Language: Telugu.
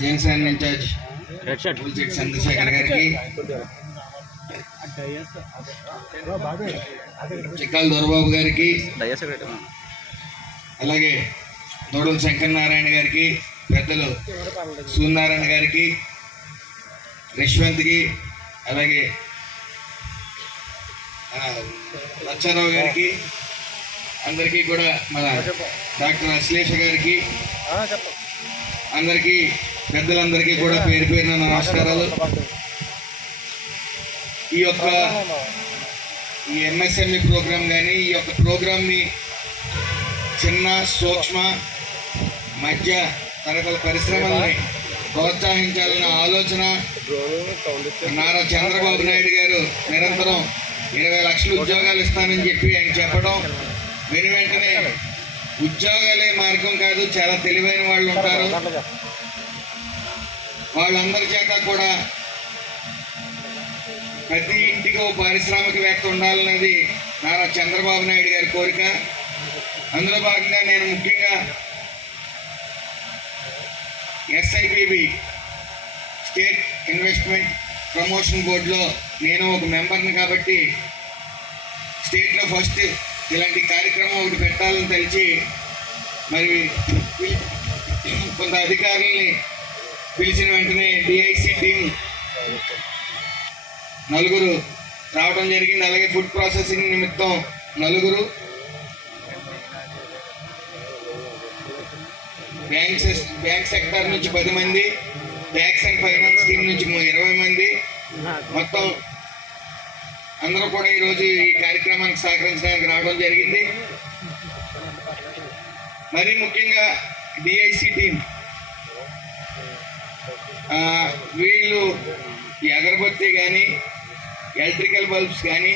జనసేన ఇన్ఛార్జ్ చంద్రశేఖర్ గారికి, చిక్కాల దొరబాబు గారికి, అలాగే నోడల శంకర్ నారాయణ గారికి, పెద్దలు సూర్యనారాయణ గారికి, యశ్వంత్కి, అలాగే లచ్చారావు గారికి, అందరికీ కూడా మన డాక్టర్ అశ్లేష గారికి, అందరికీ పెద్దలందరికీ కూడా పేరు పేరున నమస్కారాలు. ఈ ఎంఎస్ఎంఈ ప్రోగ్రాం కానీ, ఈ యొక్క ప్రోగ్రాంని చిన్న సూక్ష్మ మధ్య తరగతుల పరిశ్రమల్ని ప్రోత్సహించాలన్న ఆలోచన నారా చంద్రబాబు నాయుడు గారు నిరంతరం 20 లక్షల ఉద్యోగాలు ఇస్తానని చెప్పి ఆయన చెప్పడం, వెంటనే ఉద్యోగాలే మార్గం కాదు, చాలా తెలివైన వాళ్ళు ఉంటారు, వాళ్ళందరి చేత కూడా ప్రతి ఇంటికి ఓ పారిశ్రామికవేత్త ఉండాలనేది నారా చంద్రబాబు నాయుడు గారి కోరిక. అందులో భాగంగా నేను ముఖ్యంగా ఎస్ఐపిబి స్టేట్ ఇన్వెస్ట్మెంట్ ప్రమోషన్ బోర్డులో నేను ఒక మెంబర్ని కాబట్టి స్టేట్లో ఫస్ట్ ఇలాంటి కార్యక్రమం ఒకటి పెట్టాలని తెలిసి మరి కొంత అధికారుల్ని పిలిచిన వెంటనే డిఐసి టీం నలుగురు రావడం జరిగింది. అలాగే ఫుడ్ ప్రాసెసింగ్ నిమిత్తం నలుగురు, బ్యాంక్ సెక్టార్ నుంచి 10 మంది, ట్యాక్స్ అండ్ ఫైనాన్స్ టీం నుంచి 20 మంది, మొత్తం అందరూ కూడా ఈరోజు ఈ కార్యక్రమానికి సహకరించడానికి రావడం జరిగింది. మరీ ముఖ్యంగా డిఐసి టీం వీళ్ళు ఈ అగరబత్తి కానీ, ఎలక్ట్రికల్ బల్బ్స్ కానీ,